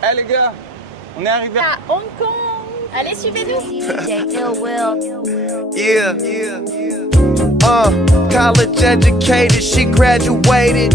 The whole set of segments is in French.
Eh les gars, on est arrivé à Hong Kong. Allez, suivez-nous. Yeah, yeah, yeah. College educated, she graduated.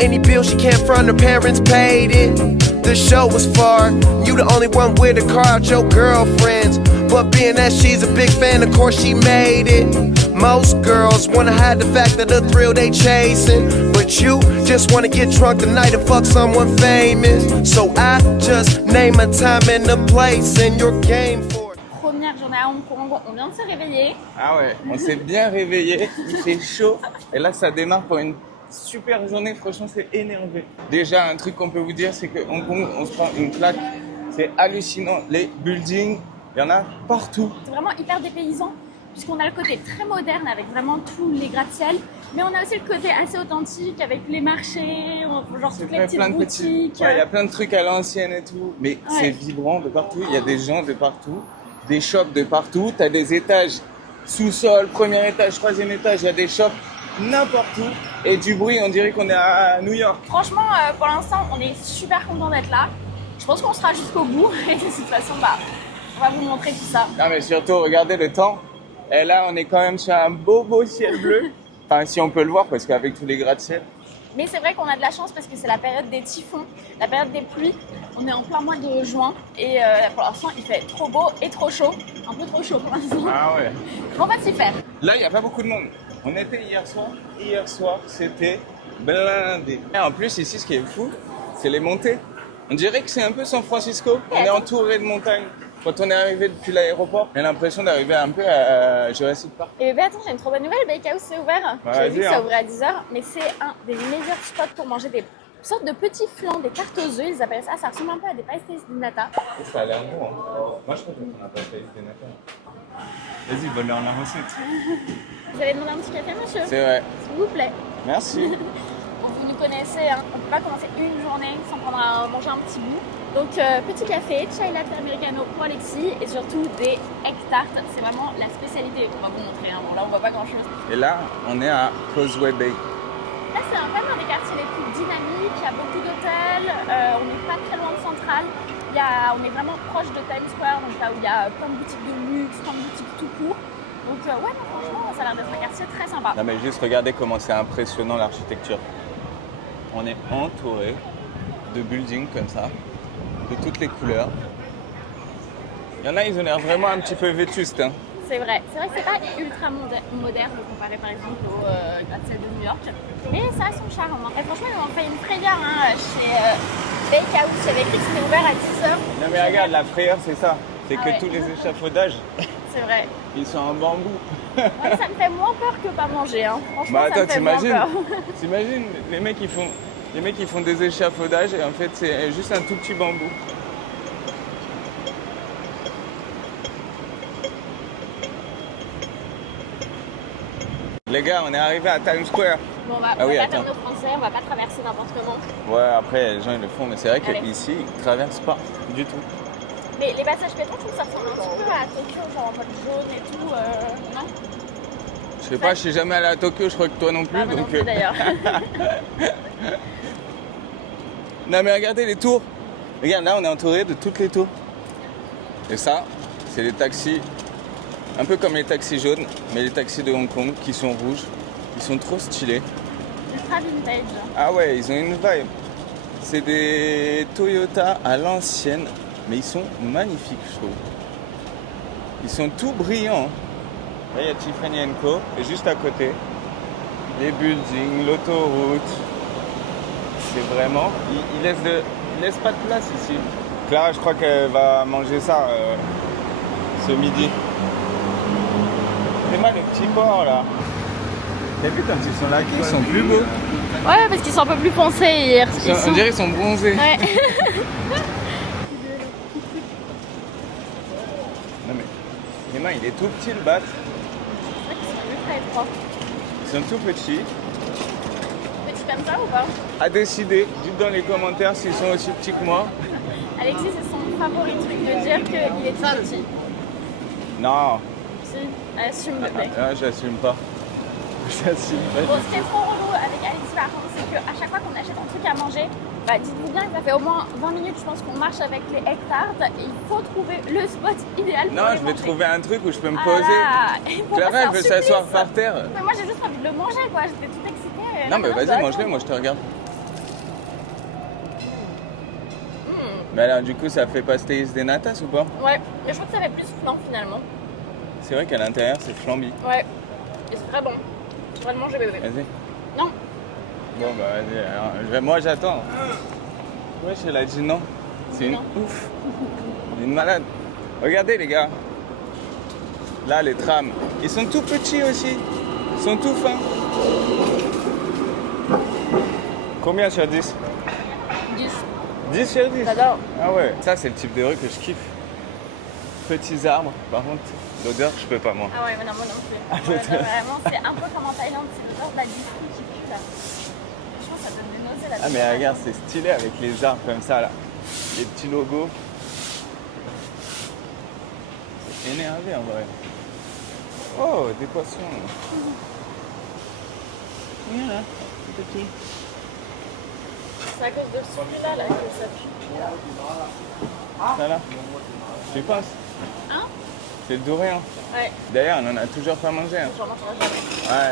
Any bill she can't front, her parents paid it. The show was far, you the only one with a car out your girlfriends. But being that she's a big fan, of course she made it. Most girls wanna hide the fact that the thrill they chasing, but you just wanna get drunk tonight and fuck someone famous. So I just name a time and a place and your game for it. Première journée à Hong Kong, on vient de se réveiller. Ah ouais, on s'est bien réveillé, il fait chaud. Et là, ça démarre pour une super journée, franchement, c'est énervé. Déjà, un truc qu'on peut vous dire, c'est que Hong Kong, on se prend une claque. C'est hallucinant, les buildings, il y en a partout. C'est vraiment hyper dépaysant, puisqu'on a le côté très moderne avec vraiment tous les gratte-ciel, mais on a aussi le côté assez authentique avec les marchés, genre toutes les petites boutiques. Ouais, il y a plein de trucs à l'ancienne et tout, mais c'est vibrant de partout, il y a des gens de partout, des shops de partout, tu as des étages sous-sol, premier étage, troisième étage, il y a des shops n'importe où et du bruit, on dirait qu'on est à New York. Franchement, pour l'instant, on est super content d'être là. Je pense qu'on sera jusqu'au bout et de toute façon, on va vous montrer tout ça. Non mais surtout, regardez le temps. Et là, on est quand même sur un beau ciel bleu. Enfin, si on peut le voir, parce qu'avec tous les gratte-ciel. Mais c'est vrai qu'on a de la chance parce que c'est la période des typhons, la période des pluies. On est en plein mois de juin et pour l'instant, il fait trop beau et trop chaud. Un peu trop chaud pour l'instant. Ah ouais. On va s'y faire. Là, il n'y a pas beaucoup de monde. On était hier soir. Hier soir, c'était blindé. Et en plus, ici, ce qui est fou, c'est les montées. On dirait que c'est un peu San Francisco. On est entouré de montagnes. Quand on est arrivé depuis l'aéroport, j'ai l'impression d'arriver un peu à Jurassic Park. Et ben attends, j'ai une trop bonne nouvelle, Bakehouse c'est ouvert. J'avais dit que ça ouvrait à 10h, mais c'est un des meilleurs spots pour manger des sortes de petits flans, des tartes aux œufs, ils appellent ça. Ça ressemble un peu à des pastéis de nata. Ça a l'air bon. Hein. Moi, je crois qu'on a pas pastéis de nata. Vas-y, donne-leur la recette. Vous allez demander un petit café, monsieur? C'est vrai. S'il vous plaît. Merci. Bon, vous nous connaissez, hein. On ne peut pas commencer une journée sans prendre manger un petit bout. Donc, petit café, chai latte americano pour Alexis et surtout des egg tartes. C'est vraiment la spécialité. On va vous montrer. Hein. Bon, là, on voit pas grand chose. Et là, on est à Causeway Bay. Là, c'est un peu dans les quartiers les plus dynamiques. Il y a beaucoup d'hôtels. On n'est pas très loin de Central. On est vraiment proche de Times Square, donc là où il y a plein de boutiques de luxe, plein de boutiques tout court. Donc, ouais, non, franchement, ça a l'air d'être un quartier très sympa. Non, mais juste regardez comment c'est impressionnant l'architecture. On est entouré de buildings comme ça, de toutes les couleurs. Il y en a, ils ont l'air vraiment un petit peu vétustes. Hein. C'est vrai que c'est pas ultra moderne comparé par exemple au gratte-ciel de New York, mais ça a son charme. Hein. Et franchement, ils m'ont fait une frayeur hein, chez Bakehouse, j'avais écrit que c'était ouvert à 10h. Non mais regarde, la frayeur c'est ça, c'est que tous les échafaudages, c'est vrai. Ils sont en bambou. Ouais, ça me fait moins peur que pas manger. Hein. Franchement, bah attends, ça me fait moins peur. t'imagines les mecs qui font des échafaudages et en fait c'est juste un tout petit bambou. Les gars, on est arrivé à Times Square. Bon, on va pas faire nos français, on va pas traverser n'importe comment. Ouais, après les gens ils le font, mais c'est vrai qu'ici ils traversent pas du tout. Mais les passages piétons, je trouve que ça ressemble un petit peu à Tokyo, genre en mode jaune et tout, non? Je sais pas, je suis jamais allé à Tokyo, je crois que toi non plus. Ah, donc... non plus d'ailleurs. Non mais regardez les tours. Regarde, là on est entouré de toutes les tours. Et ça, c'est les taxis, un peu comme les taxis jaunes, mais les taxis de Hong Kong qui sont rouges. Ils sont trop stylés. Ultra vintage. Ah ouais, ils ont une vibe. C'est des Toyota à l'ancienne, mais ils sont magnifiques, je trouve. Ils sont tout brillants. Là, il y a Tiffany & Co. Et juste à côté, les buildings, l'autoroute. C'est vraiment... Ils laissent pas de place ici. Clara, je crois qu'elle va manger ça ce midi. C'est mal les petits porcs là. T'as vu quand ils sont là, ils sont plus beaux. Ouais, parce qu'ils sont un peu plus foncés hier. On dirait qu'ils sont bronzés. Ouais. Non mais, les mains, il est tout petit le bat. C'est vrai qu'ils sont ultra étroits. Ils sont tout petits. Petits comme ça ou pas? À décider, dites dans les commentaires s'ils sont aussi petits que moi. Alexis, c'est son favori truc de dire qu'il est tout petit. Non. Si, assume le mec. Ah, j'assume pas. J'assume pas. Bon, ce qui est trop relou avec Alexis par contre, c'est qu'à chaque fois qu'on achète un truc à manger, Bah, dites-vous bien que ça fait au moins 20 minutes, je pense qu'on marche avec les hectares et il faut trouver le spot idéal pour Non, les je vais manger. trouver un truc où je peux me Ah poser. là, et pour moi, Clara, elle c'est veut un s'asseoir supplice. par terre. Mais moi j'ai juste envie de le manger quoi, j'étais toute excitée. Non, mais je vas-y, dois mange-le, attendre. moi je te regarde. Mais alors, du coup, ça fait pastéis des natas ou pas? Ouais, mais je trouve que ça fait plus flan finalement. C'est vrai qu'à l'intérieur, c'est flambi. Ouais, et c'est très bon. Je vais le manger bébé. Vas-y. Non, Bon, bah vas-y, alors, moi j'attends. Wesh, elle a dit non. C'est une Non. ouf. Une malade. Regardez les gars. Là, les trams. Ils sont tout petits aussi. Ils sont tout fins. Combien sur 10? 10. 10 sur 10. J'adore. Ah ouais. Ça, c'est le type de rue que je kiffe. Petits arbres. Par contre, l'odeur, je peux pas moi. Ah ouais, mais non, moi non plus. Vraiment, c'est un peu comme en Thaïlande, c'est l'odeur de la discount qui pue là. Franchement, ça donne des nausées là. Ah mais regarde, c'est stylé avec les arbres comme ça là. Les petits logos. C'est énervé en vrai. Oh, des poissons. Voilà, c'est petit. C'est à cause de celui-là là, que ça pue. Ça là. Tu penses? Hein? C'est le doré hein. Ouais, D'ailleurs, on en a toujours pas mangé. Hein. j'en mangerai jamais.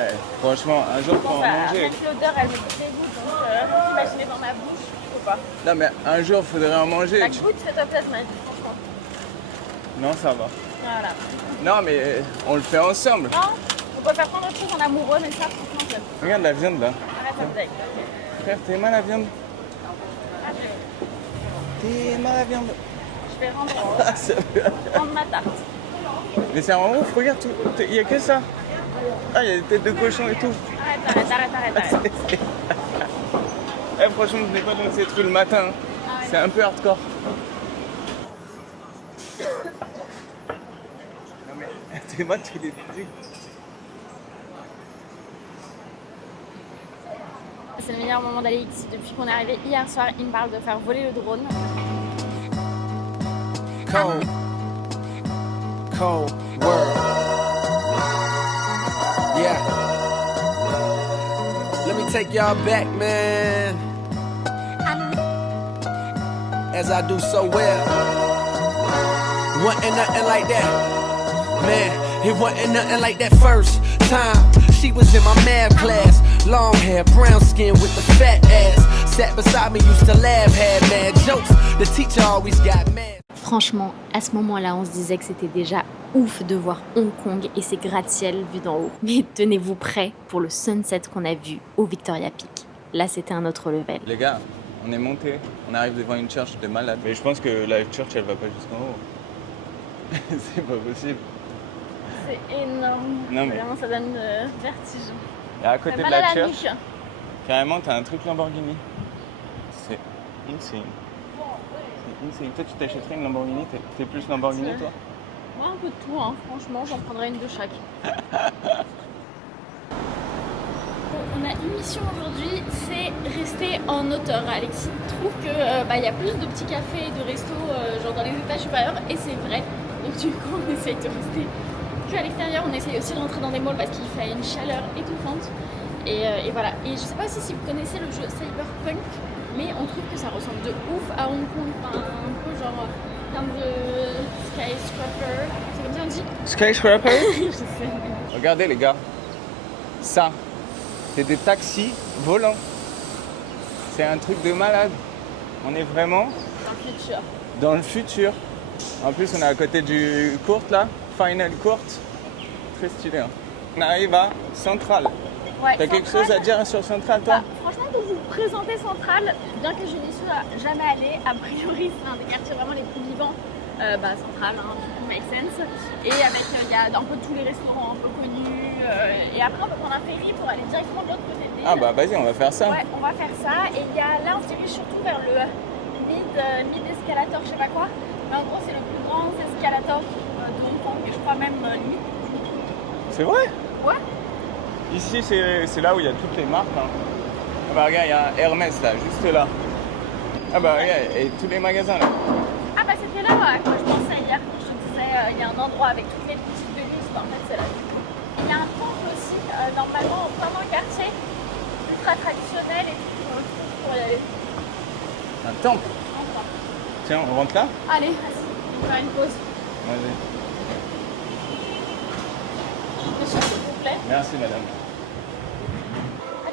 Ouais, franchement, un jour faut en manger. Même l'odeur, elle me dégoûte. Donc, imaginer dans ma bouche, je peux pas. Non mais un jour faudrait en manger. La goutte fait top tête, ma vie, franchement. Non, ça va. Voilà. Non mais on le fait ensemble. Non, on peut faire plein d'autres choses en amoureux, mais ça, franchement, j'aime. Regarde la viande là. Arrête avec. Frère, t'es mal la viande? Ah, T'es mal la viande? je vais rendre, Ah, ça veut- rendre ma tarte. Mais c'est un ouf, regarde, il y a que ça. Ah, il y a des têtes de cochon et tout. Arrête. Eh, franchement, je n'ai pas dans cette rue le matin. Hein. Ah ouais. C'est un peu hardcore. Non mais, t'es mal, tu des trucs. C'est le meilleur moment d'Alix. Depuis qu'on est arrivé hier soir, il me parle de faire voler le drone. Cold world. Yeah. Let me take y'all back, man. As I do so well. Wasn't nothing like that. Man, it wasn't nothing like that first time. She was in my math class. Long hair, brown skin with the fat ass. Sat beside me, used to laugh, had mad jokes. The teacher always got mad. Franchement, à ce moment-là, on se disait que c'était déjà ouf de voir Hong Kong et ses gratte-ciel vus d'en haut. Mais tenez-vous prêts pour le sunset qu'on a vu au Victoria Peak. Là, c'était un autre level. Les gars, on est monté, on arrive devant une church de malade. Mais je pense que la church, elle va pas jusqu'en haut. C'est pas possible. C'est énorme. Non, mais- Vraiment, ça donne vertige. Et à côté T'as de mal à la la church, nuque. carrément, t'as un truc Lamborghini. C'est insane. C'est insane. Toi, tu t'achèterais une Lamborghini? T'es plus Lamborghini, C'est- toi? Moi, un peu de tout, hein. Franchement, j'en prendrais une de chaque. On a une mission aujourd'hui, c'est rester en hauteur. Alexis trouve que y a plus de petits cafés et de restos genre dans les étages supérieurs, et c'est vrai. Donc du coup, on essaye de rester qu'à l'extérieur. On essaye aussi de rentrer dans des malls parce qu'il fait une chaleur étouffante. Et voilà. Et je sais pas aussi si vous connaissez le jeu Cyberpunk, mais on trouve que ça ressemble de ouf à Hong Kong. Enfin, un peu genre plein de skyscraper. C'est comme ça on dit? Skyscraper? Je sais. Regardez, les gars. Ça, c'est des taxis volants. C'est un truc de malade. On est vraiment Dans le futur. dans le futur. En plus, on est à côté du court là, Final Court. Très stylé. Hein. On arrive à Central. Ouais, T'as quelque Central, chose à dire sur Central, toi? franchement, pour vous présenter Central, bien que je n'y sois jamais allée, a priori c'est un des quartiers vraiment les plus vivants. Central, hein, du coup, make sense. Et avec, il y a un peu tous les restaurants un peu connus. Et après, on peut prendre un ferry pour aller directement de l'autre côté de l'île. Ah bah vas-y, on va faire ça. Ouais, on va faire ça. Et il y a, là, on se dirige surtout vers le mid-escalator, je sais pas quoi. Mais en gros, c'est le plus grand escalator de Hong Kong, et je crois même limite. C'est vrai? Ouais. Ici, c'est là où il y a toutes les marques. Hein. Ah bah regarde, il y a un Hermès là, juste là. Ah bah regarde, et tous les magasins là. Ah bah c'était là à quoi je pensais hier. Je te disais, il y a un endroit avec toutes les boutiques de luxe. Bah, en fait, c'est là. Il y a un temple aussi, normalement, plein dans le quartier, ultra traditionnel et tout pour y aller. Un temple. Tiens, on rentre là? Allez, vas-y, on va faire une pause. Vas-y. Monsieur, s'il vous plaît. Merci madame.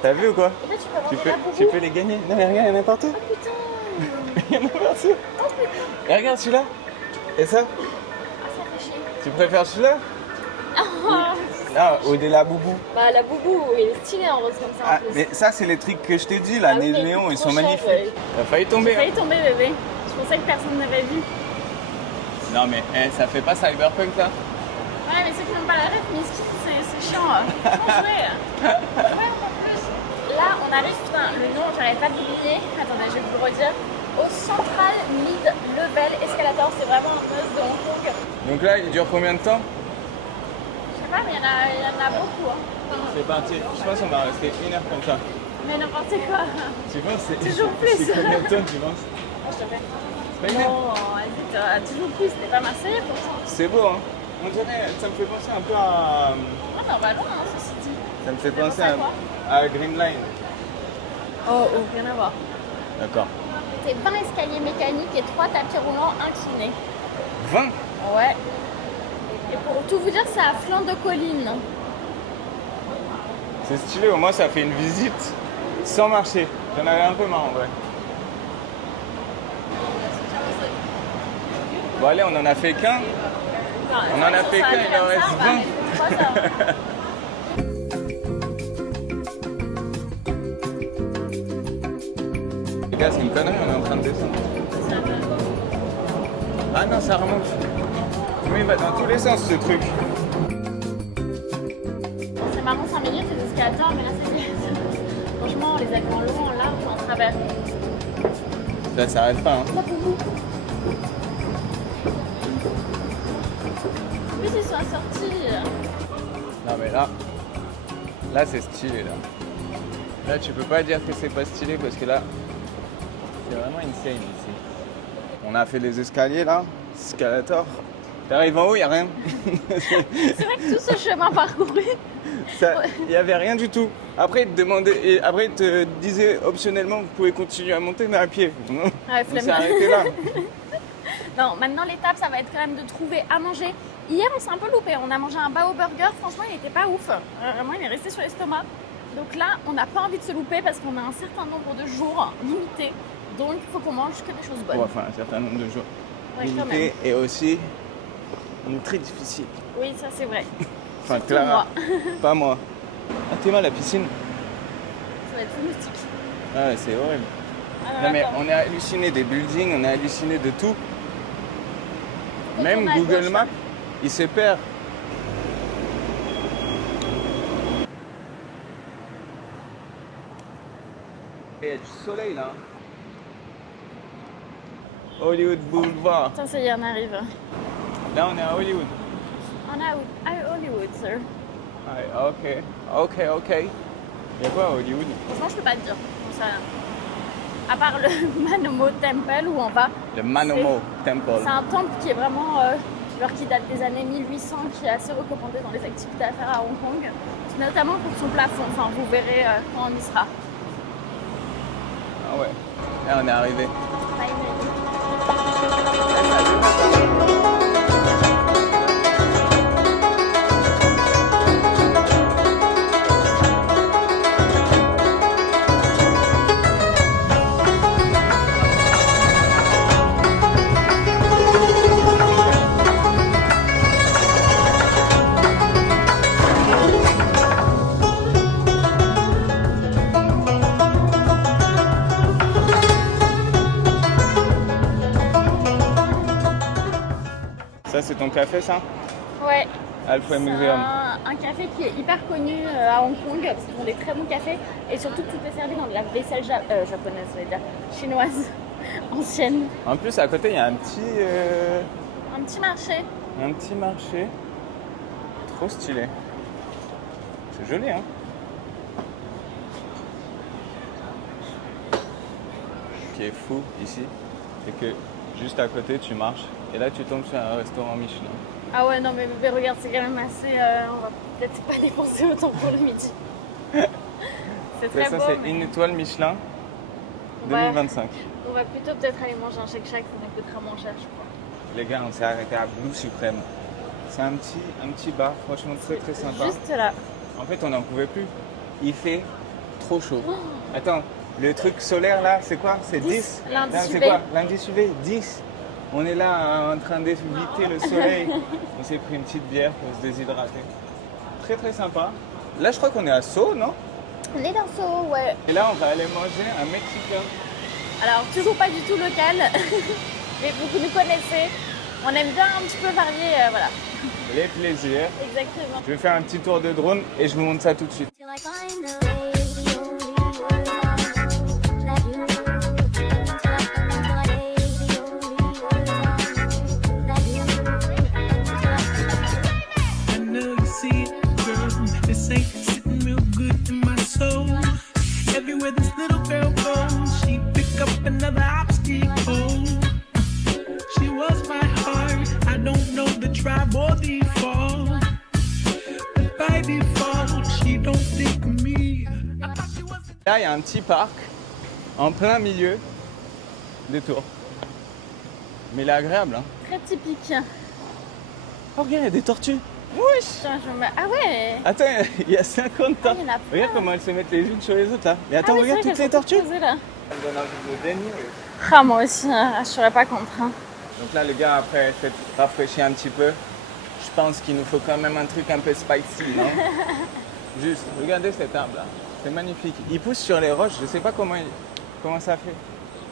T'as vu ou quoi? Et là, tu peux Tu manger peux, la boubou. tu peux les gagner. Non mais regarde, il y en a partout. Oh putain. Il y en a partout. Oh putain. Et regarde celui-là. Et ça? Ah, ça fait chier. Tu préfères celui-là? Ah, Là, ou de la boubou. bah, la boubou, il est stylé en rose comme ça. Ah, en plus. mais ça, c'est les trucs que je t'ai dit là, Ah oui, les mais néons, c'est ils trop sont cher, magnifiques. ouais. T'as failli J'ai tomber. failli tomber, bébé. Je pensais que personne n'avait vu. Non, mais ça fait pas cyberpunk là? Ouais, mais ceux qui n'ont pas la ref, miskin, c'est chiant. Franchement, jouer. Ouais, en plus. Là, on arrive, putain, le nom, j'arrête pas de l'oublier. Attendez, je vais vous le redire. Au Central Mid Level Escalator, c'est vraiment un buzz de Hong Kong. Donc là, il dure combien de temps? Je sais pas, mais il y en a beaucoup. Hein. C'est parti. Je pense qu'on va rester 1 heure comme ça. Mais n'importe quoi. Tu penses c'est Toujours plus. C'est combien de temps tu penses? Oh, je te fais. C'est pas une heure? Non, vas-y, t'as toujours plus. T'es pas marseillais pourtant. C'est beau hein. On dirait, ça me fait penser un peu à. Ah, non, bah non, hein, ceci dit. Ça me fait Ça penser fait penser à quoi à Green Line. Oh, rien à voir. D'accord. C'est 20 escaliers mécaniques et 3 tapis roulants inclinés. 20? Ouais. Et pour tout vous dire, c'est à flanc de colline. C'est stylé, au moins ça fait une visite sans marcher. J'en avais un peu marre en vrai. Bon allez, on en a fait qu'un. On en a fait qu'un, il en reste 20. Les gars, c'est une connerie, on est en train de descendre. Ah non, ça remonte. Oui, bah dans tous les sens ce truc. C'est marrant 5 minutes, les escalators, mais là c'est bien. Franchement, on les a en long, en large, en travers. Ça s'arrête pas. Hein. La boubou. En plus, ils sont assortis. Non mais là c'est stylé là. Là tu peux pas dire que c'est pas stylé parce que là c'est vraiment insane ici. On a fait les escaliers là, escalator. T'arrives en haut, y a rien. C'est vrai que tout ce chemin parcouru. Il y avait rien du tout. Après ils te demandaient, et après ils te disaient optionnellement vous pouvez continuer à monter mais à pied. Ouais, On s'est flemme. arrêté là. Non, maintenant l'étape, ça va être quand même de trouver à manger. Hier, on s'est un peu loupé. On a mangé un bao burger. Franchement, il n'était pas ouf. Vraiment, il est resté sur l'estomac. Donc là, on n'a pas envie de se louper parce qu'on a un certain nombre de jours limités. Donc, il faut qu'on mange que des choses bonnes. Bon, enfin un certain nombre de jours. Ouais, quand même. Limité et aussi on est très difficile. Oui, ça c'est vrai. Enfin Surtout Clara, moi. pas moi. Ah t'es mal la piscine? Ça va être tout moustique. Ah c'est horrible. Alors, Non mais attends. on est halluciné des buildings, on est halluciné de tout. Faut Même tourner à Google gauche, Maps, il se perd. Et il y a du soleil là. Hollywood Boulevard. Attends, ça y est, on arrive. Là on est à Hollywood. On est à Hollywood, sir. Ah, ok. Il y a quoi à Hollywood? Franchement, je peux pas te dire. Ça... À part le Manomo Temple où on va. Le Manomo Temple. C'est un temple qui est vraiment, genre qui date des années 1800, qui est assez recommandé dans les activités à faire à Hong Kong, notamment pour son plafond. Enfin, vous verrez quand on y sera. Ah ouais. Là on est arrivé. Ça c'est ton café ça? Ouais. Alpha C'est Museum. un café qui est hyper connu à Hong Kong parce qu'ils font des très bons cafés et surtout tout est servi dans de la vaisselle japonaise, ça veut dire chinoise, ancienne. En plus à côté il y a un petit marché. Trop stylé. C'est joli hein. Ce qui est fou ici, c'est que juste à côté tu marches et là tu tombes sur un restaurant Michelin. Ah ouais, non mais bébé, regarde, c'est quand même assez... on va peut-être pas dépenser autant pour le midi. C'est Et très ça beau, c'est mais... une étoile Michelin Ouais. 2025. On va plutôt peut-être aller manger un Shake Shack, ça nous coûtera moins cher, je crois. Les gars, on s'est arrêté à Blue Supreme. C'est un petit bar, franchement très sympa. Juste là. En fait, on n'en pouvait plus. Il fait trop chaud. Attends, le truc solaire là, c'est quoi? C'est 10? L'indice C'est UV. quoi? L'indice UV, 10. On est là en train d'éviter le soleil. On s'est pris une petite bière pour se déshydrater. Très sympa. Là, je crois qu'on est à Sceaux, non? On est dans Soho, ouais. Et là, on va aller manger un Mexicain. Alors, toujours pas du tout local, mais vous nous connaissez. On aime bien un petit peu varier, voilà. Les plaisirs. Exactement. Je vais faire un petit tour de drone et je vous montre ça tout de suite. Till I find the way the only words are that you. Till I say the only words are that you. I know you see it, girl. This ain't sitting real good in my soul. Everywhere this little girl goes, she pick up another obstacle. She was my heart. I don't know the tribe or the fall, but by default, she don't think of me. I thought she was. Là, il y a un petit parc en plein milieu des tours. Mais il est agréable, hein. Très typique. Oh, regarde, il y a des tortues. Tiens, ah ouais. Attends, il y a 50 Ah, tortues. il y en a plein. Regarde comment elles se mettent les unes sur les autres là. Mais attends, Ah oui, regarde c'est vrai toutes les qu'elles sont tortues. posées, là. Ça me donne envie de baigner. Ah, moi aussi, je serais pas contre. Hein. Donc là, les gars, après, faites rafraîchir un petit peu. Je pense qu'il nous faut quand même un truc un peu spicy, non? Juste, regardez cet arbre là. C'est magnifique. Il pousse sur les roches. Je sais pas comment ça fait.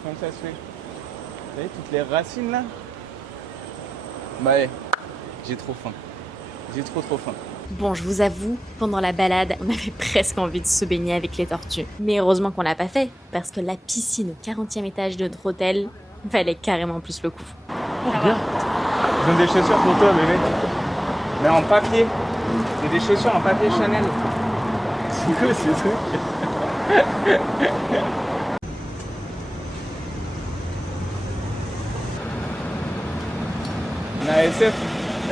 Comment ça se fait. Vous voyez toutes les racines là? Bah, allez, j'ai trop faim. J'ai trop faim. Bon, je vous avoue, pendant la balade, on avait presque envie de se baigner avec les tortues. Mais heureusement qu'on l'a pas fait, parce que la piscine au 40e étage de notre hôtel valait carrément plus le coup. Regarde. Ils ont des chaussures pour toi, bébé. Mais en papier. C'est des chaussures en papier Chanel. C'est quoi ces trucs? On a ASF.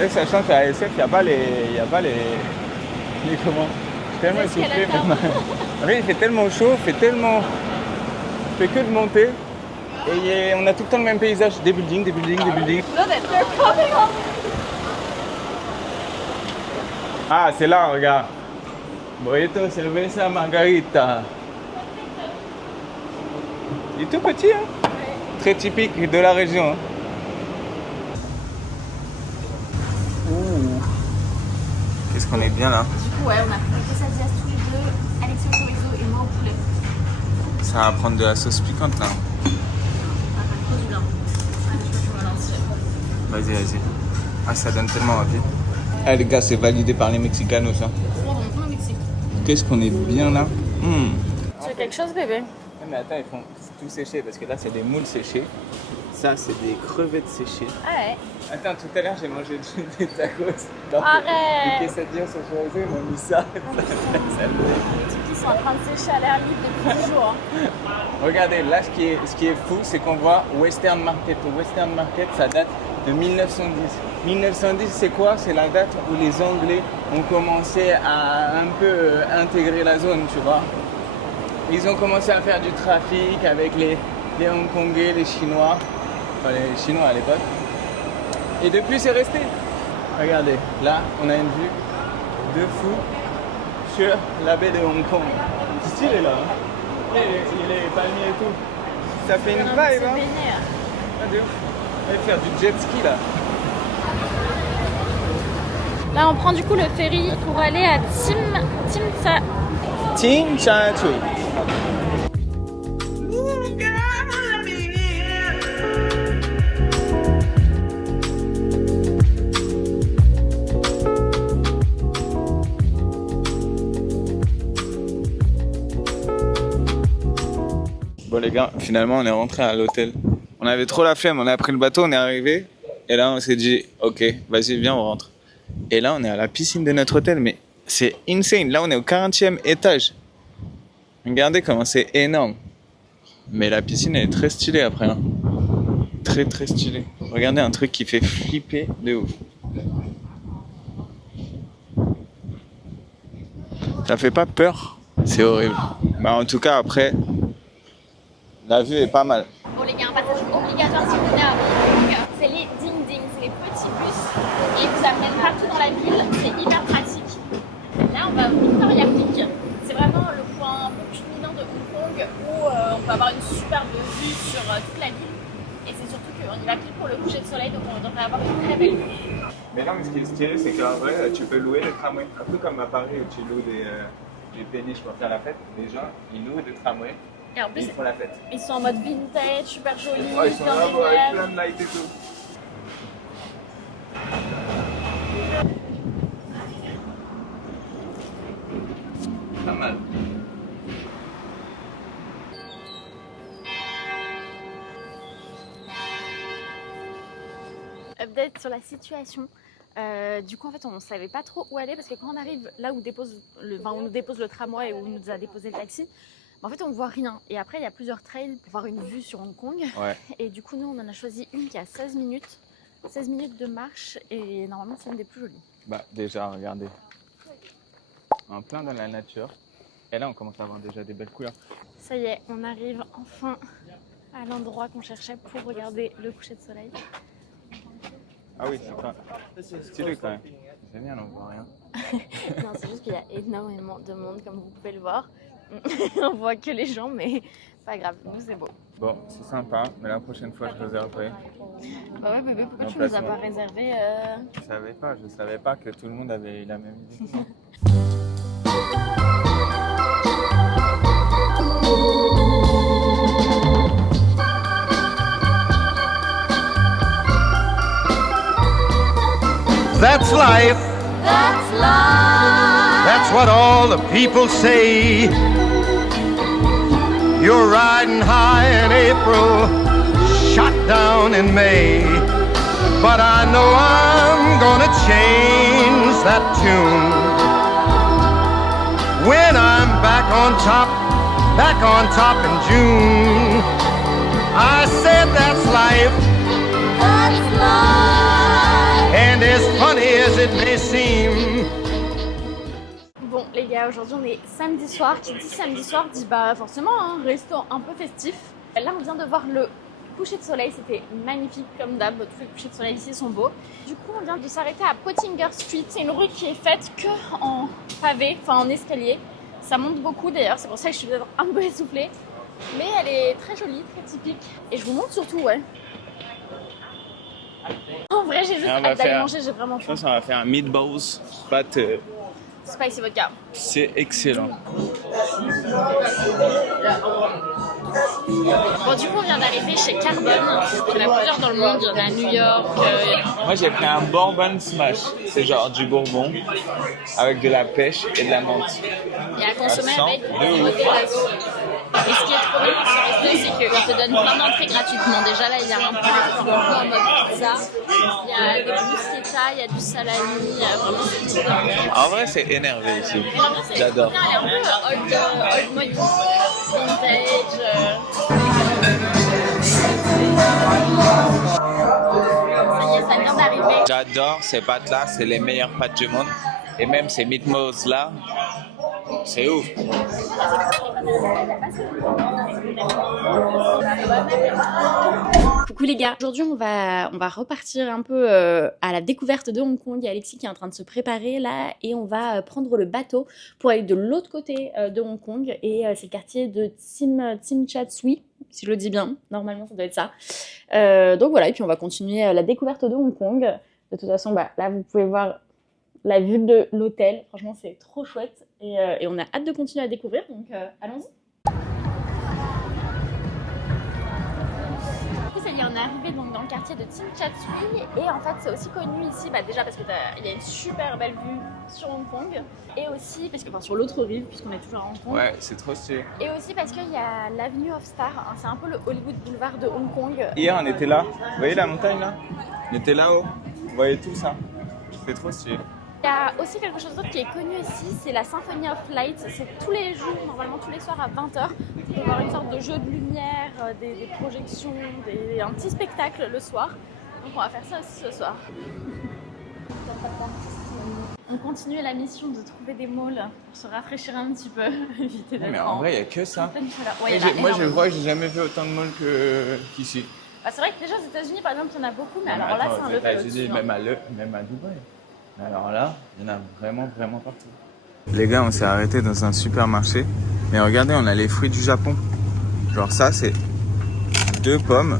Et sachant qu'à ASF, il n'y a pas les comment? Je suis tellement essoufflé escalators. maintenant. En fait, il fait tellement chaud, il fait que de monter. Et on a tout le temps le même paysage, des buildings. Look, they're coming on. Ah, c'est là, regarde. Burrito, cerveza, margarita. Il est tout petit, hein? Très typique de la région. Hein. Ouh. Qu'est-ce qu'on est bien là? Du coup, ouais, on a pris des quesadillas tous les deux, Alexis au chorizo et moi au poulet. Ça va prendre de la sauce piquante là. Ça va faire trop du bien. Allez, je vais lancer. Vas-y. Ah, ça donne tellement envie. Ah, les gars, c'est validé par les Mexicanos. Hein. Trop bon, comme au Mexique. Qu'est-ce qu'on est bien là. Tu veux quelque chose, bébé? Mais attends, ils font tout sécher parce que là, c'est des moules séchées. Ça, c'est des crevettes séchées. Ah ouais. Attends, tout à l'heure, j'ai mangé des tacos. Arrête. Les quesadillas sur chorizo, ils m'ont mis ça. Les trucs qui sont en train de sécher à l'air libre depuis 10 jours. Hein. Regardez, là, ce qui est fou, c'est qu'on voit Western Market. Au Western Market, ça date de 1910. 1910, c'est quoi? C'est la date où les Anglais ont commencé à un peu intégrer la zone, tu vois. Ils ont commencé à faire du trafic avec les Hongkongais, les Chinois. Enfin, les Chinois à l'époque. Et depuis, c'est resté. Regardez, là, on a une vue de fou sur la baie de Hong Kong. C'est stylé là. Hein. Il est palmier et tout. Ça fait une On a envie de vibe, se hein. baigner. Ah, de ouf. On va faire du jet ski là. Là, on prend du coup le ferry pour aller à Timsa. Ting Chan Tui. Ooh, girl, let me in. Bon les gars, finalement on est rentré à l'hôtel. On avait trop la flemme, on a pris le bateau, on est arrivé. Et là on s'est dit, ok, vas-y viens on rentre. Et là on est à la piscine de notre hôtel, mais c'est insane. Là on est au 40e étage. Regardez comment c'est énorme. Mais la piscine elle est très stylée après. Hein. Très stylée. Regardez un truc qui fait flipper de ouf. Ça fait pas peur, c'est horrible. Bah en tout cas après... La vue est pas mal. Bon les gars, un passage obligatoire si vous venez à Hong Kong, c'est les ding ding, c'est les petits bus et ils vous amènent partout dans la ville, c'est hyper pratique. Là on va au Victoria Peak, c'est vraiment le point un peu culminant de Hong Kong où on peut avoir une superbe vue sur toute la ville et c'est surtout qu'on y va pile pour le coucher de soleil donc on devrait avoir une très belle vue. Mais non, mais ce qui est stylé, c'est qu'en vrai, tu peux louer des tramways. Un peu comme à Paris où tu loues des péniches pour faire la fête. Les gens, ils louent des tramways Et en et plus ils font la fête. ils sont en mode vintage, super jolis, Ouais, ils sont plein là de avec lumière. plein de lights et tout. Pas mal. Update sur la situation. Du coup, en fait, on ne savait pas trop où aller parce que quand on arrive là où, on nous dépose le tramway et où on nous a déposé le taxi, en fait, on ne voit rien. Et après, il y a plusieurs trails pour voir une vue sur Hong Kong. Ouais. Et du coup, nous, on en a choisi une qui a 16 minutes. 16 minutes de marche et normalement, c'est une des plus jolies. Bah, déjà, regardez. En plein dans la nature. Et là, on commence à avoir déjà des belles couleurs. Ça y est, on arrive enfin à l'endroit qu'on cherchait pour regarder le coucher de soleil. Ah oui, c'est pas stylé quand même. C'est bien, on voit rien. Non, c'est juste qu'il y a énormément de monde, comme vous pouvez le voir. On voit que les gens, mais pas grave, nous c'est beau. Bon, c'est sympa, mais la prochaine fois, je réserverai. Bah ouais, bébé, pourquoi tu nous as pas réservé Je savais pas que tout le monde avait eu la même idée. That's life. That's life. That's what all the people say. You're riding high in April, shot down in May. But I know I'm gonna change that tune. When I'm back on top in June. I said that's life, That's life. and as funny as it may seem. Bon les gars, aujourd'hui on est samedi soir. Qui dit samedi soir dit bah forcément un resto un peu festif. Là on vient de voir le coucher de soleil, c'était magnifique comme d'hab. Tous les couchers de soleil ici sont beaux. Du coup on vient de s'arrêter à Pottinger Street. C'est une rue qui est faite que en pavé, enfin en escalier. Ça monte beaucoup d'ailleurs, c'est pour ça que je suis peut-être un peu essoufflée. Mais elle est très jolie, très typique. Et je vous montre surtout, ouais. En vrai, j'ai juste Et on va hâte d'aller faire- manger, j'ai vraiment Je faim. pense qu'on va faire un meatballs, pâte. Spicy vodka. C'est excellent. Bon, du coup, on vient d'arriver chez Carbone. Il y en a plusieurs dans le monde. Il y en a à New York. Moi, j'ai pris un bourbon smash. C'est genre du bourbon avec de la pêche et de la menthe. Il y a à consommer Ça avec sent du de ouf. terrazzo. Et ce qui est trop bien dans ce resto, c'est qu'ils te donnent plein d'entrées gratuitement. Déjà, là, il y a un peu en mode pizza. Il y a des bruschetta, il y a du salami. Vraiment, c'est trop bien. En vrai, c'est énervé ici. Vraiment, c'est J'adore. trop bien. Elle est un peu old money, vintage. Ça y est, ça vient d'arriver. J'adore ces pâtes-là, c'est les meilleures pâtes du monde. Et même ces meatballs-là, c'est ouf. Coucou les gars, aujourd'hui on va repartir un peu à la découverte de Hong Kong. Il y a Alexis qui est en train de se préparer là et on va prendre le bateau pour aller de l'autre côté de Hong Kong et c'est le quartier de Tsim Sha Tsui, si je le dis bien, normalement ça doit être ça. Donc voilà, et puis on va continuer la découverte de Hong Kong. De toute façon, bah, là vous pouvez voir la vue de l'hôtel, franchement c'est trop chouette et on a hâte de continuer à découvrir, donc allons-y. Ça y est, on est arrivé donc dans le quartier de Tsim Sha Tsui et en fait c'est aussi connu ici bah, déjà parce que il y a une super belle vue sur Hong Kong et aussi parce que enfin, sur l'autre rive puisqu'on est toujours à Hong Kong Ouais, c'est trop stylé. et aussi parce qu'il y a l'avenue of Stars, hein, c'est un peu le Hollywood Boulevard de Hong Kong. Hier, on était là. Vous voyez la montagne là? On était là-haut. Vous voyez tout ça? C'est trop stylé. Il y a aussi quelque chose d'autre qui est connu ici, c'est la Symphony of Light. C'est tous les jours, normalement tous les soirs à 20h. On peut voir une sorte de jeu de lumière, des projections, un petit spectacle le soir. Donc on va faire ça aussi ce soir. On continue la mission de trouver des malls pour se rafraîchir un petit peu, éviter d'être Mais en vrai, il n'y a que ça. pleine chaleur. Ouais, Moi, il y en a moi, je énormément. crois que j'ai jamais vu autant de malls qu'ici. Bah, c'est vrai que déjà aux États-Unis, par exemple, il y en a beaucoup, mais Non, alors là, attends, c'est un aux level États-Unis, au-dessus. hein. même à Dubaï. Alors là, il y en a vraiment, vraiment partout. Les gars, on s'est arrêté dans un supermarché. Mais regardez, on a les fruits du Japon. Genre ça, c'est 2 pommes,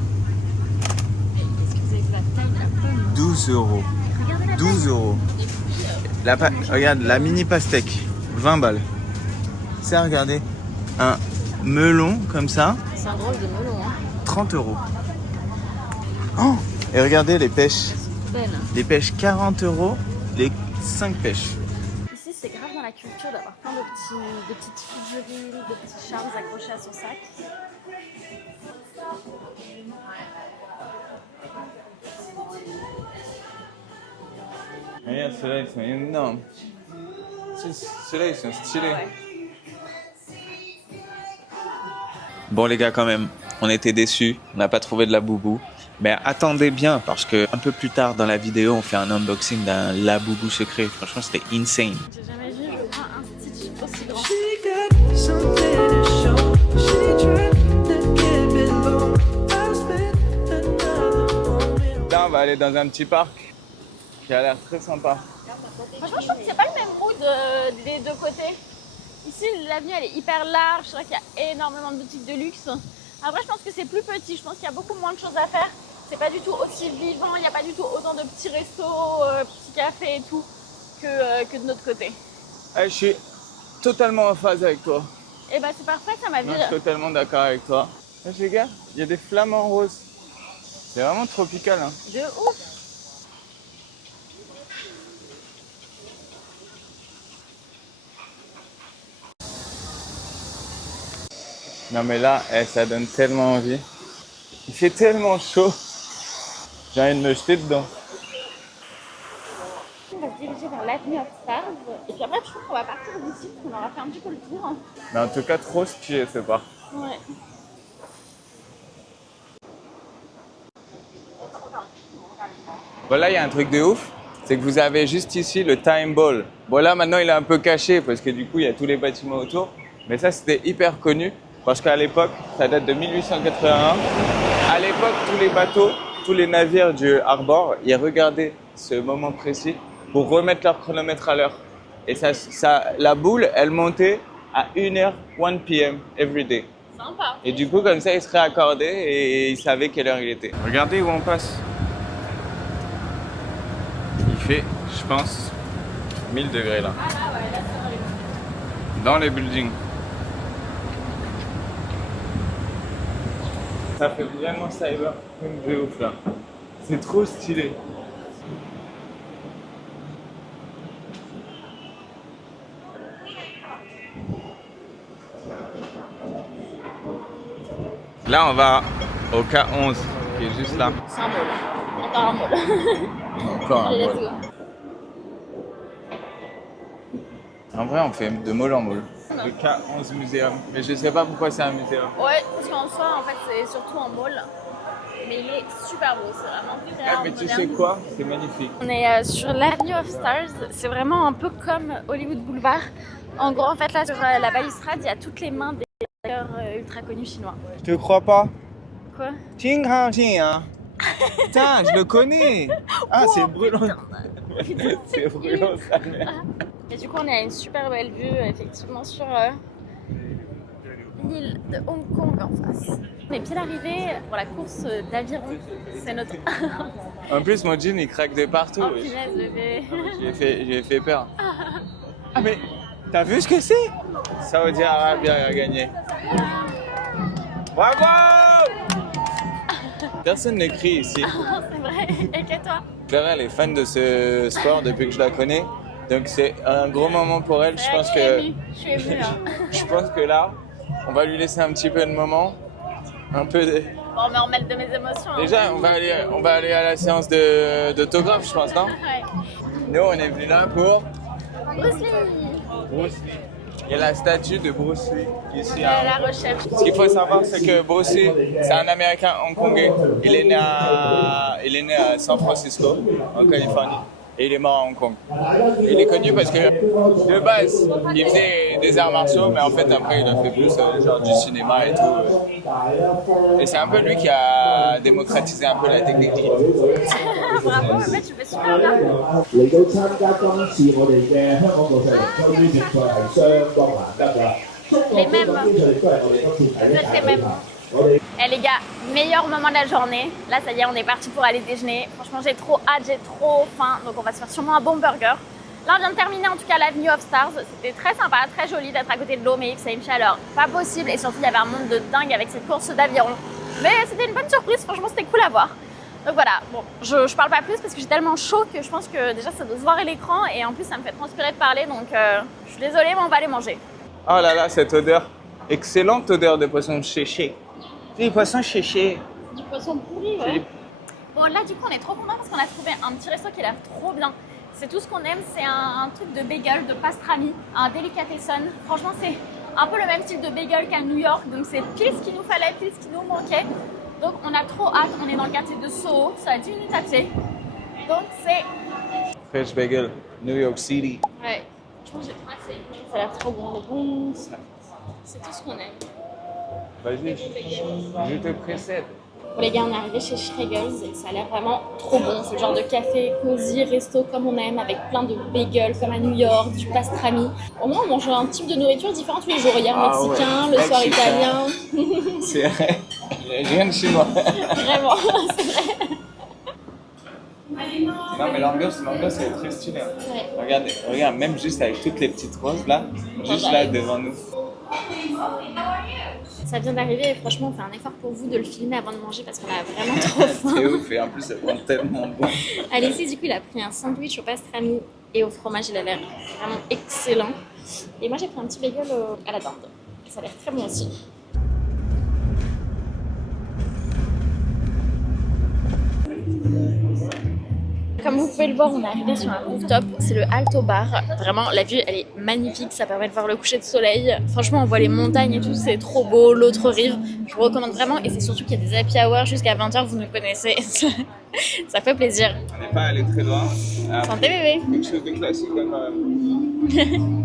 Est-ce que vous avez vu la taille de la pomme 12 euros. 12 euros. Regarde, la mini pastèque, 20 balles. Ça, regardez, un melon comme ça, C'est un drôle de melon, hein. 30 euros. Oh, et regardez les pêches. Belle. Les pêches, 40 euros, les 5 pêches. Ici, c'est grave dans la culture d'avoir plein de petites figurines, de petits charms accrochés à son sac. Regarde, ceux-là, ils sont énormes. Ceux-là, ils sont stylés. Ouais. Bon les gars, quand même, on était déçus, on n'a pas trouvé de la boubou. Mais attendez bien, parce que un peu plus tard dans la vidéo, on fait un unboxing d'un Labubu secret. Franchement, c'était insane. J'ai jamais vu, je crois, un Stitch aussi grand. She got something to show. She tried to get below. I spent another moment. Là, on va aller dans un petit parc qui a l'air très sympa. Franchement, je trouve que c'est pas le même mood des deux côtés. Ici, l'avenue, elle est hyper large. C'est vrai qu'il y a énormément de boutiques de luxe. Après, je pense que c'est plus petit. Je pense qu'il y a beaucoup moins de choses à faire. C'est pas du tout aussi vivant. Il n'y a pas du tout autant de petits restos, petits cafés et tout que de notre côté. Je suis totalement en phase avec toi. Et bah, c'est parfait, ça m'a Non, dit. je suis totalement d'accord avec toi. Les gars, il y a des flamants roses. C'est vraiment tropical. Hein. De ouf. Non mais là, ça donne tellement envie. Il fait tellement chaud. J'ai envie de me jeter dedans. On va se diriger vers l'Avenue of Stars. Et puis après, je trouve qu'on va partir d'ici parce qu'on aura fait un petit peu le tour. Mais en tout cas, trop stylé ce parc. Ouais. Voilà, il y a un truc de ouf. C'est que vous avez juste ici le Time Ball. Bon là, maintenant, il est un peu caché parce que du coup, il y a tous les bâtiments autour. Mais ça, c'était hyper connu. Parce qu'à l'époque, ça date de 1881. À l'époque, tous les bateaux, tous les navires du harbor, ils regardaient ce moment précis pour remettre leur chronomètre à l'heure. Et la boule, elle montait à 1h, 1 p.m. every day. Sympa. Et du coup, comme ça, ils se réaccordaient et ils savaient quelle heure il était. Regardez où on passe. Il fait, je pense, 1000 degrés là. Ah là, ouais, là, c'est vrai. Dans les buildings. Ça fait vraiment cyberpunk de ouf là. C'est trop stylé. Là, on va au K11 qui est juste là. C'est un mall. Encore un mall. Encore un Allez, mall. let's go. En vrai, on fait de mall en mall. Le K11 Muséum. Mais je sais pas pourquoi c'est un muséum. Ouais, parce qu'en soi, en fait, c'est surtout en mall. Mais il est super beau, c'est vraiment très Mais tu moderne. sais quoi? C'est magnifique. On est sur l'Avenue of Stars. C'est vraiment un peu comme Hollywood Boulevard. En gros, en fait, là, sur la balustrade, il y a toutes les mains des acteurs ultra connus chinois. Je te crois pas. Quoi? Ting Han Ting, hein. Putain, je le connais. Ah, c'est brûlant. C'est brûlant ça. Et du coup, on est à une super belle vue, effectivement, sur l'île de Hong Kong en face. On est bien arrivés pour la course d'aviron. C'est notre... En plus, mon jean il craque de partout. Oh, punaise, bébé. J'ai fait peur. Ah, mais t'as vu ce que c'est? Saudi Arabia a gagné. Bravo! Personne ne crie ici. C'est vrai. Et que toi? Clara, elle est fan de ce sport depuis que je la connais. Donc c'est un gros moment pour elle. Je pense que Je suis émue. Hein. je pense que là, on va lui laisser un petit peu de moment. Un peu de... Bon, mais on mêle de mes émotions. Hein. Déjà, on va aller à la séance d'autographe, je pense, non? Ouais. Nous, on est venus là pour Bruce Lee. Bruce Lee. Il y a la statue de Bruce Lee ici. La recherche. Ce qu'il faut savoir, c'est que Bruce Lee, c'est un Américain hongkongais. Il est né à San Francisco, en Californie. Et il est mort à Hong Kong. Il est connu parce que de base, il faisait des arts martiaux, mais en fait après il a fait plus genre du cinéma et tout. Et c'est un peu lui qui a démocratisé un peu la technique. Bravo, en fait, tu fais super bien. 嚟到參加今次我哋嘅香港國際輪椅比賽係相當難得㗎。Les mêmes. 佢哋都係我哋今次睇 Vous êtes les mêmes. Eh les gars, meilleur moment de la journée. Là, ça y est, on est parti pour aller déjeuner. Franchement, j'ai trop hâte, j'ai trop faim. Donc, on va se faire sûrement un bon burger. Là, on vient de terminer en tout cas l'avenue of Stars. C'était très sympa, très joli d'être à côté de l'eau, mais Yves, c'est une chaleur pas possible. Et surtout, il y avait un monde de dingue avec cette course d'aviron. Mais c'était une bonne surprise, franchement, c'était cool à voir. Donc voilà, bon, je parle pas plus parce que j'ai tellement chaud que je pense que déjà ça doit se voir à l'écran. Et en plus, ça me fait transpirer de parler. Donc, je suis désolée, mais on va aller manger. Oh là là, cette odeur. Excellente odeur de poisson séché. Les poissons séchés. Du poisson pourri, ouais. Bon, là, du coup, on est trop contents parce qu'on a trouvé un petit resto qui a l'air trop bien. C'est tout ce qu'on aime, c'est un truc de bagel, de pastrami, un delicatessen. Franchement, c'est un peu le même style de bagel qu'à New York. Donc, c'est pile ce qu'il nous fallait, pile ce qui nous manquait. Donc, on a trop hâte. On est dans le quartier de Soho, ça a 10 minutes à pied. Donc, c'est... Fresh bagel, New York City. Ouais, franchement, j'ai trop hâte. Ça a l'air trop bon. Bon, c'est tout ce qu'on aime. Vas-y, je te précède. Bon les gars, on est arrivé chez Schregel's et ça a l'air vraiment trop bon. C'est le genre de café cosy, resto comme on aime, avec plein de bagels comme à New York, du pastrami. Au moins, on mange un type de nourriture différent tous les jours. Hier mexicain, le soir italien. C'est vrai, rien de chinois. Vraiment, c'est vrai. Non mais l'ambiance elle est très stylée. Ouais. Regarde, même juste avec toutes les petites roses là, juste là devant nous. Ça vient d'arriver et franchement, on fait un effort pour vous de le filmer avant de manger parce qu'on a vraiment trop faim. C'est ouf et en plus ça prend tellement bon. Alexis, du coup, il a pris un sandwich au pastrami et au fromage. Il a l'air vraiment excellent. Et moi, j'ai pris un petit bagel à la dinde. Ça a l'air très bon aussi. Comme vous pouvez le voir, on est arrivé sur un rooftop, c'est le Alto Bar. Vraiment, la vue, elle est magnifique, ça permet de voir le coucher de soleil. Franchement, on voit les montagnes et tout, c'est trop beau, l'autre rive. Je vous recommande vraiment, et c'est surtout qu'il y a des happy hours jusqu'à 20h, vous nous connaissez. Ça fait plaisir. On n'est pas allé très loin. Santé bébé. Quelque chose de classique quand même.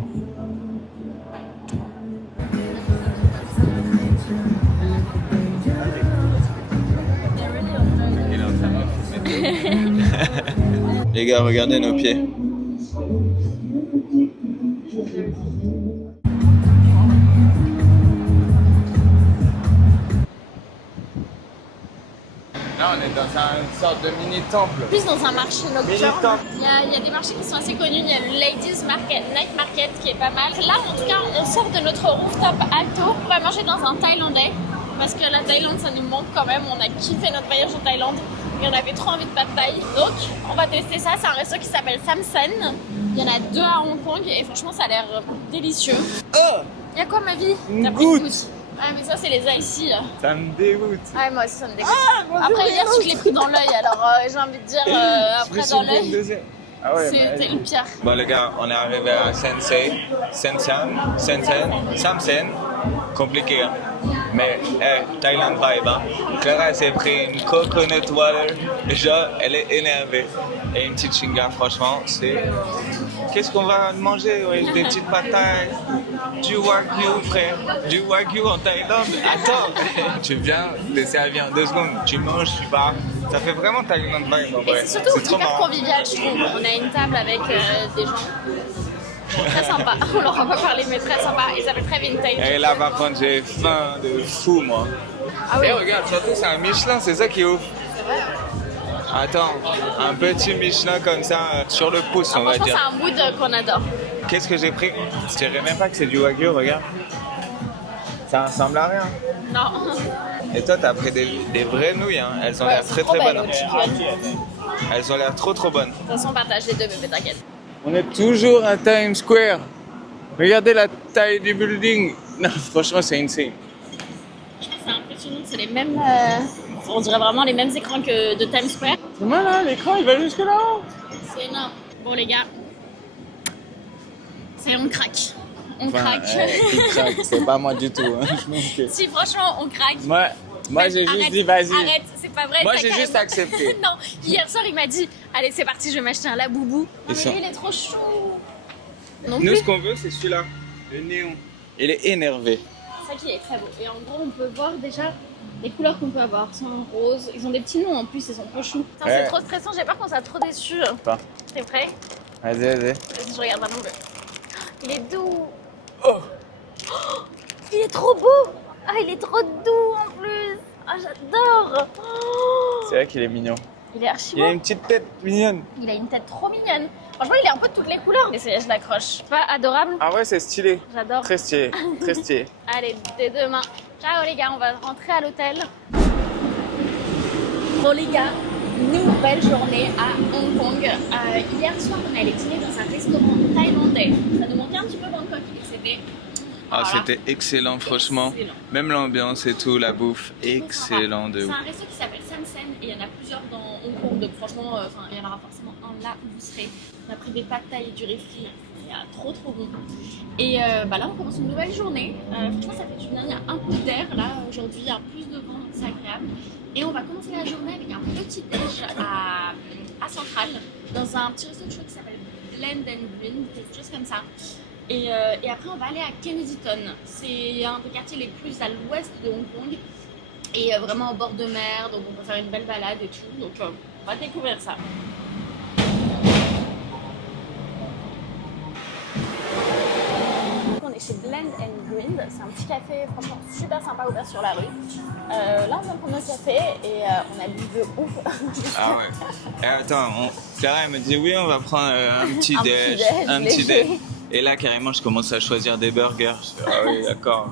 Les gars, regardez nos pieds. Là, on est dans une sorte de mini-temple. Plus dans un marché nocturne. Mini-temple. Il y a des marchés qui sont assez connus. Il y a le Ladies Market, Night Market qui est pas mal. Là, en tout cas, on sort de notre rooftop alto. On va manger dans un thaïlandais parce que la Thaïlande, ça nous manque quand même. On a kiffé notre voyage en Thaïlande et on avait trop envie de pad thai. Donc, on va tester ça. C'est un resto qui s'appelle Samsen. Il y en a 2 à Hong Kong et franchement, ça a l'air délicieux. Oh, Il y a quoi, ma vie? Une T'as pris une goutte. goutte. Ouais, mais ça, c'est les ici. ça me dégoûte. Ouais, moi aussi, ça me dégoûte. Après, hier, tu te l'ai pris dans l'œil. Alors, j'ai envie de dire, après, dans l'œil, Ah ouais, c'était le pire. Bon les gars, on est arrivé à Samsen, compliqué hein. Mais Thailand vibe hein. Clara s'est pris une coconut water, déjà elle est énervée. Et une petite chinga franchement, c'est... Qu'est-ce qu'on va manger? Ouais, des petites patates, du wagyu frère, du wagyu en Thaïlande. Attends, tu viens te servir en 2 secondes, tu manges, tu pars. Ça fait vraiment Thailand vibe en Et vrai. c'est surtout trop hyper marrant. convivial, je trouve. On a une table avec des gens très sympas. On leur a pas parlé, mais très sympas. Ils s'appellent très vintage. Et là par contre j'ai faim de fou moi. Ah oui. Et regarde, surtout c'est un Michelin, c'est ça qui est ouf. Attends, un petit Michelin comme ça sur le pouce on va Franchement, dire. c'est un mood qu'on adore. Qu'est-ce que j'ai pris? Je dirais même pas que c'est du wagyu, regarde. Ça ressemble à rien. Non. Et toi t'as pris des vraies nouilles, hein. Elles ont Ouais, l'air c'est très trop très belle, bonnes. au Elles ont l'air trop bonnes. De toute façon, on partage les 2, bébé, t'inquiète. On est toujours à Times Square. Regardez la taille du building. Non, franchement c'est insane. Je pense que c'est impressionnant, c'est les mêmes. On dirait vraiment les mêmes écrans que de Times Square. C'est mal là, l'écran il va jusque là-haut. C'est énorme. Bon, les gars, on craque. On craque. Tu craques, c'est pas moi du tout. Hein. Si, franchement, on craque. Moi, Moi, Vas-y, j'ai juste arrête, dit vas-y. Arrête, c'est pas vrai. Moi, t'as j'ai juste carrément- accepté. Non, hier soir, il m'a dit allez, c'est parti, je vais m'acheter un laboubou. Non, mais sont- lui, il est trop chou. Non Nous, plus. ce qu'on veut, c'est celui-là, le néon. Il est énervé. C'est ça qui est très beau. Et en gros, on peut voir déjà les couleurs qu'on peut avoir. Ils sont en rose. Ils ont des petits noms en plus, ils sont trop choux. Putain, Ouais. c'est trop stressant, j'ai peur qu'on soit trop déçus. Pas. T'es prêt? Vas-y, vas-y. Vas-y, je regarde un peu. Il est doux. Oh. Il est trop beau. Ah, il est trop doux en plus. Ah, j'adore. Oh, C'est vrai qu'il est mignon. il est archi Il a beau. une petite tête mignonne. Il a une tête trop mignonne. Franchement, il est un peu de toutes les couleurs. Essayez, je l'accroche. Pas adorable? Ah ouais, c'est stylé. J'adore. Très stylé. Très stylé. Allez, dès demain. Ciao les gars, on va rentrer à l'hôtel. Bon les gars, nouvelle journée à Hong Kong. Hier soir, on est allé dîner dans un restaurant thaïlandais. Ça nous manquait un petit peu Bangkok, mais c'était... Ah, Voilà. c'était excellent, franchement. Excellent. Même l'ambiance et tout, la bouffe, Trop excellent de sympa. ouf. C'est un resto qui s'appelle Samsen et il y en a plusieurs dans Hong Kong. Donc franchement, il y en aura forcément un là où vous serez. On a pris des pâtes thaï et du riz frit. Il y a trop bon. Et bah là, on commence une nouvelle journée. Franchement, ça fait du bien. Il y a un peu d'air là aujourd'hui. Il y a plus de vent, donc c'est agréable. Et on va commencer la journée avec un petit déj à Central dans un petit resto de choix qui s'appelle Blend and Green, quelque chose comme ça. Et après, on va aller à Kennedy-Town. C'est un des quartiers les plus à l'ouest de Hong Kong et vraiment au bord de mer. Donc, on peut faire une belle balade et tout. Donc, on va découvrir ça. Donc, on est chez Blend and Green. C'est un petit café, franchement, super sympa, ouvert sur la rue. Là, on vient prendre notre café et on a bu de ouf. Ah ouais. Et attends, Clara, elle me dit oui, on va prendre un petit Un déj. petit déj, Un petit léger. déj. Et là, carrément, je commence à choisir des burgers. Je fais, ah oui, d'accord.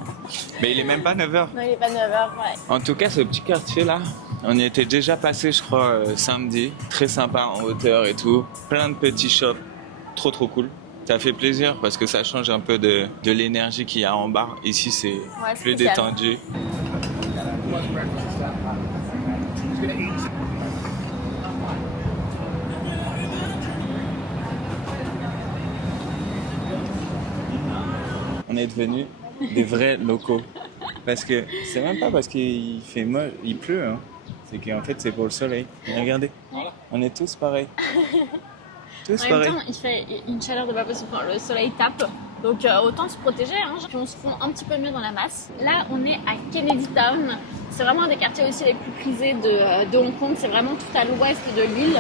Mais il est même pas 9h. Non, il est pas 9h, ouais. En tout cas, ce petit quartier là, on y était déjà passé, je crois, samedi. Très sympa en hauteur et tout. Plein de petits shops. Trop cool. Ça fait plaisir parce que ça change un peu de l'énergie qu'il y a en bas. Ici, c'est c'est plus calme. détendu. On est devenus des vrais locaux. Parce que c'est même pas parce qu'il fait moche, il pleut, hein. C'est qu'en fait c'est pour le soleil. Mais regardez, on est tous pareils. Tous En même pareils. temps, il fait une chaleur de pas possible quand le soleil tape. Donc autant se protéger, hein. Puis on se fond un petit peu mieux dans la masse. Là, on est à Kennedy-Town. C'est vraiment un des quartiers aussi les plus prisés de Hong Kong. C'est vraiment tout à l'ouest de l'île.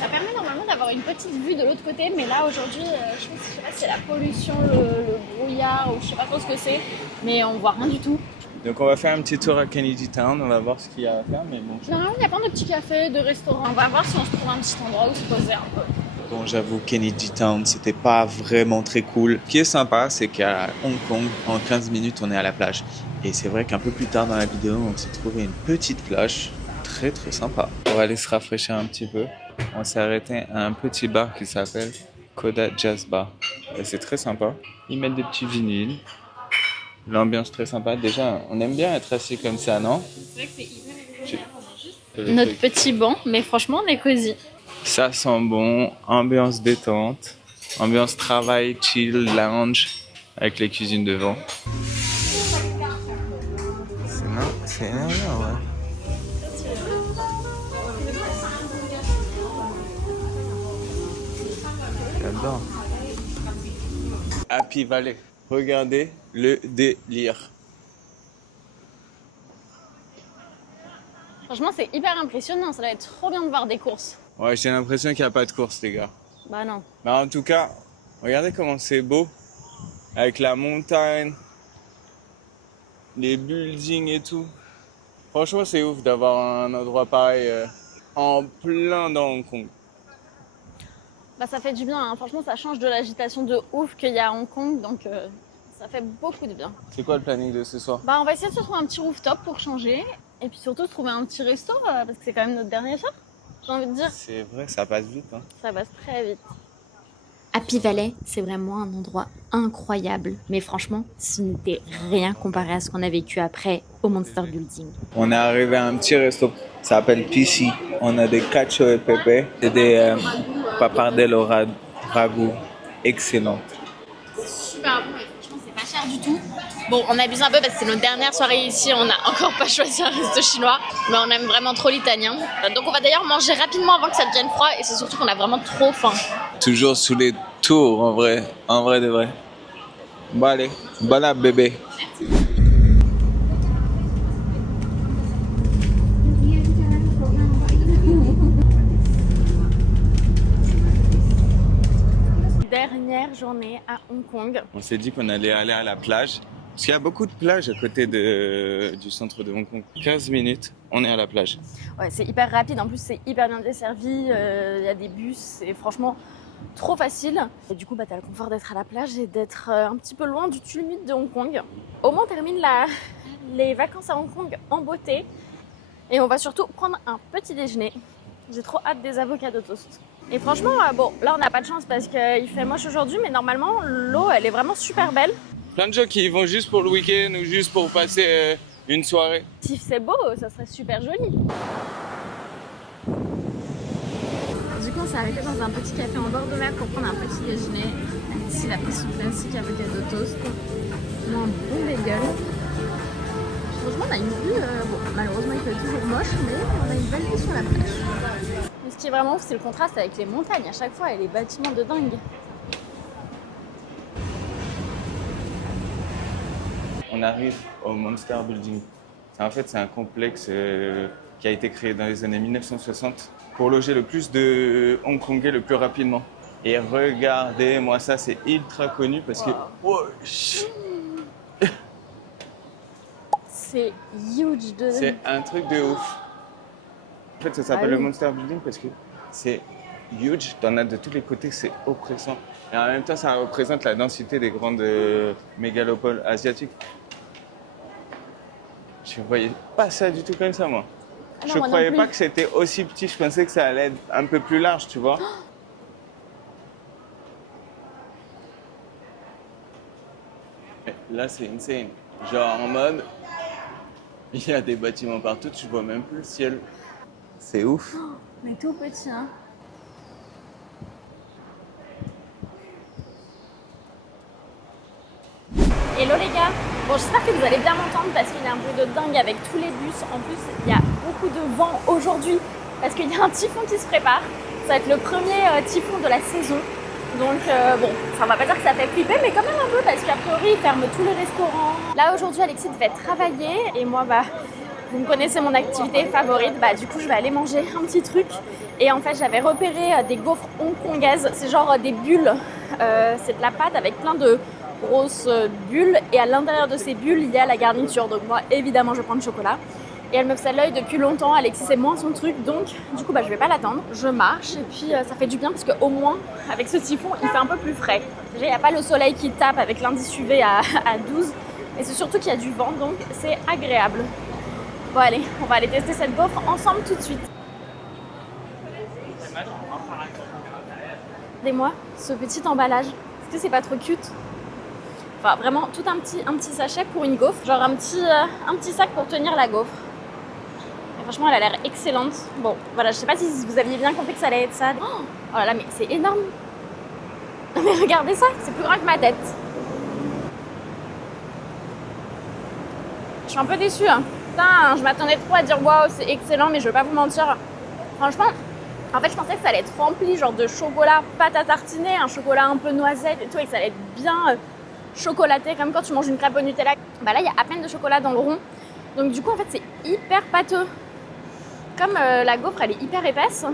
Ça permet normalement d'avoir une petite vue de l'autre côté. Mais là, aujourd'hui, je sais pas si c'est la pollution, le brouillard ou je sais pas trop ce que c'est. Mais on voit rien du tout. Donc on va faire un petit tour à Kennedy Town, on va voir ce qu'il y a à faire. Mais bon, Normalement, il y a plein de petits cafés, de restaurants. On va voir si on se trouve un petit endroit où se poser un peu. Bon, j'avoue, Kennedy Town, c'était pas vraiment très cool. Ce qui est sympa, c'est qu'à Hong Kong, en 15 minutes, on est à la plage. Et c'est vrai qu'un peu plus tard dans la vidéo, on s'est trouvé une petite plage très sympa. Pour aller se rafraîchir un petit peu, on s'est arrêté à un petit bar qui s'appelle Coda Jazz Bar. Et c'est très sympa. Ils mettent des petits vinyles. L'ambiance très sympa. Déjà, on aime bien être assis comme ça, non? C'est vrai que c'est hyper J'ai- agréable. On a juste Le notre truc. petit banc, mais franchement, on est cosy. Ça sent bon, ambiance détente, ambiance travail, chill, lounge, avec les cuisines devant. C'est énorme, ouais. J'adore. Happy Valley. Regardez le délire. Franchement, c'est hyper impressionnant. Ça doit être trop bien de voir des courses. Ouais, j'ai l'impression qu'il n'y a pas de course, les gars. Bah non. Mais en tout cas, regardez comment c'est beau. Avec la montagne, les buildings et tout. Franchement, c'est ouf d'avoir un endroit pareil en plein dans Hong Kong. Bah ça fait du bien. Hein. Franchement, ça change de l'agitation de ouf qu'il y a à Hong Kong. Donc ça fait beaucoup de bien. C'est quoi le planning de ce soir? Bah on va essayer de se trouver un petit rooftop pour changer. Et puis surtout trouver un petit resto parce que c'est quand même notre dernier soir. J'ai envie de dire. C'est vrai, ça passe vite. Hein. Ça passe très vite. Happy Valley, c'est vraiment un endroit incroyable. Mais franchement, ce n'était rien comparé à ce qu'on a vécu après au Monster Building. On est arrivé à un petit resto, ça s'appelle PC. On a des cacio et pepe et des pappardelles au ragoût. Excellent. Super bon et franchement, c'est pas cher du tout. Bon, on abuse un peu parce que c'est notre dernière soirée ici, on n'a encore pas choisi un resto chinois, mais on aime vraiment trop l'italien. Donc on va d'ailleurs manger rapidement avant que ça devienne froid et c'est surtout qu'on a vraiment trop faim. Toujours sous les tours, en vrai de vrai. Bon allez, bon app bébé. Dernière journée à Hong Kong. On s'est dit qu'on allait aller à la plage. Parce qu'il y a beaucoup de plages à côté du centre de Hong Kong. 15 minutes, on est à la plage. Ouais, c'est hyper rapide, en plus c'est hyper bien desservi, il y a des bus, c'est franchement trop facile. Et du coup, bah, t'as le confort d'être à la plage et d'être un petit peu loin du tumulte de Hong Kong. Au moins, on termine les vacances à Hong Kong en beauté. Et on va surtout prendre un petit déjeuner. J'ai trop hâte des avocats toast. Et franchement, bon, là on n'a pas de chance parce qu'il fait moche aujourd'hui, mais normalement, l'eau, elle est vraiment super belle. Plein de gens qui y vont juste pour le week-end ou juste pour passer une soirée. Si c'est beau, ça serait super joli. Du coup, on s'est arrêté dans un petit café en bord de mer pour prendre un petit déjeuner. Ici, la piste classique avocado toast. Moi, un bon bagel. Franchement, on a une vue. Bon, malheureusement, il fait toujours moche, mais on a une belle vue sur la plage. Mais ce qui est vraiment ouf, c'est le contraste avec les montagnes à chaque fois et les bâtiments de dingue. On arrive au Monster Building. En fait, c'est un complexe qui a été créé dans les années 1960 pour loger le plus de Hongkongais le plus rapidement. Et regardez-moi ça, c'est ultra connu parce que... Oh, C'est huge de... c'est un truc de ouf. En fait, ça s'appelle le Monster Building parce que c'est huge, t'en as de tous les côtés, c'est oppressant. Et en même temps, ça représente la densité des grandes mégalopoles asiatiques. Je voyais pas ça du tout comme ça, moi. Ah non, Je moi non croyais plus. pas que c'était aussi petit, je pensais que ça allait être un peu plus large, tu vois. Mais là, c'est insane. Genre en mode, il y a des bâtiments partout, tu vois même plus le ciel. C'est ouf. Mais tout petit, hein. Hello les gars. Bon, j'espère que vous allez bien m'entendre parce qu'il y a un bruit de dingue avec tous les bus. En plus, il y a beaucoup de vent aujourd'hui parce qu'il y a un typhon qui se prépare. Ça va être le premier typhon de la saison. Donc bon, ça va pas dire que ça fait flipper, mais quand même un peu parce qu'a priori, ils ferment tous les restaurants. Là, aujourd'hui, Alexis devait travailler et moi, bah, vous me connaissez mon activité favorite. Bah, du coup, je vais aller manger un petit truc. Et en fait, j'avais repéré des gaufres hongkongaises. C'est genre des bulles. C'est de la pâte avec plein de grosses bulles. Et à l'intérieur de ces bulles, il y a la garniture. Donc moi, évidemment, je prends le chocolat. Et elle me faisait l'œil depuis longtemps. Alexis, c'est moins son truc. Donc, du coup, bah, je vais pas l'attendre. Je marche et puis ça fait du bien parce qu'au moins, avec ce typhon, il fait un peu plus frais. Déjà, il n'y a pas le soleil qui tape avec l'indice UV à 12. Et c'est surtout qu'il y a du vent. Donc, c'est agréable. Bon, allez, on va aller tester cette gaufre ensemble tout de suite. Regardez-moi ce petit emballage. Est-ce que c'est pas trop cute? Enfin, vraiment, tout un petit sachet pour une gaufre. Genre un petit sac pour tenir la gaufre. Et franchement, elle a l'air excellente. Bon, voilà, je sais pas si vous aviez bien compris que ça allait être ça. Oh là là, mais c'est énorme. Mais regardez ça, c'est plus grand que ma tête. Je suis un peu déçue, hein. Putain, je m'attendais trop à dire waouh, c'est excellent, mais je vais pas vous mentir. Franchement, en fait, je pensais que ça allait être rempli genre de chocolat, pâte à tartiner, un chocolat un peu noisette et tout, et que ça allait être bien chocolaté, comme quand tu manges une crêpe au Nutella. Bah là, il y a à peine de chocolat dans le rond. Donc du coup, en fait, c'est hyper pâteux. Comme la gaufre, elle est hyper épaisse.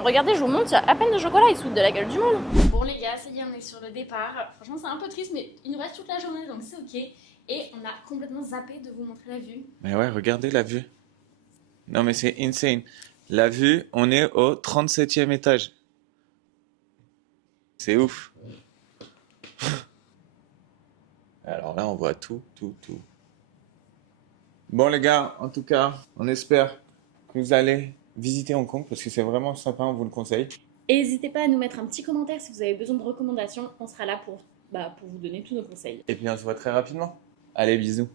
Regardez, je vous montre, il y a à peine de chocolat, il se fout de la gueule du monde. Bon les gars, ça y est, on est sur le départ. Franchement, c'est un peu triste, mais il nous reste toute la journée, donc c'est ok. Et on a complètement zappé de vous montrer la vue. Mais ouais, regardez la vue. Non mais c'est insane. La vue, on est au 37e étage. C'est ouf. Alors là, on voit tout. Bon les gars, en tout cas, on espère que vous allez visiter Hong Kong parce que c'est vraiment sympa, on vous le conseille. Et n'hésitez pas à nous mettre un petit commentaire si vous avez besoin de recommandations. On sera là pour vous donner tous nos conseils. Et puis on se voit très rapidement. Allez, bisous.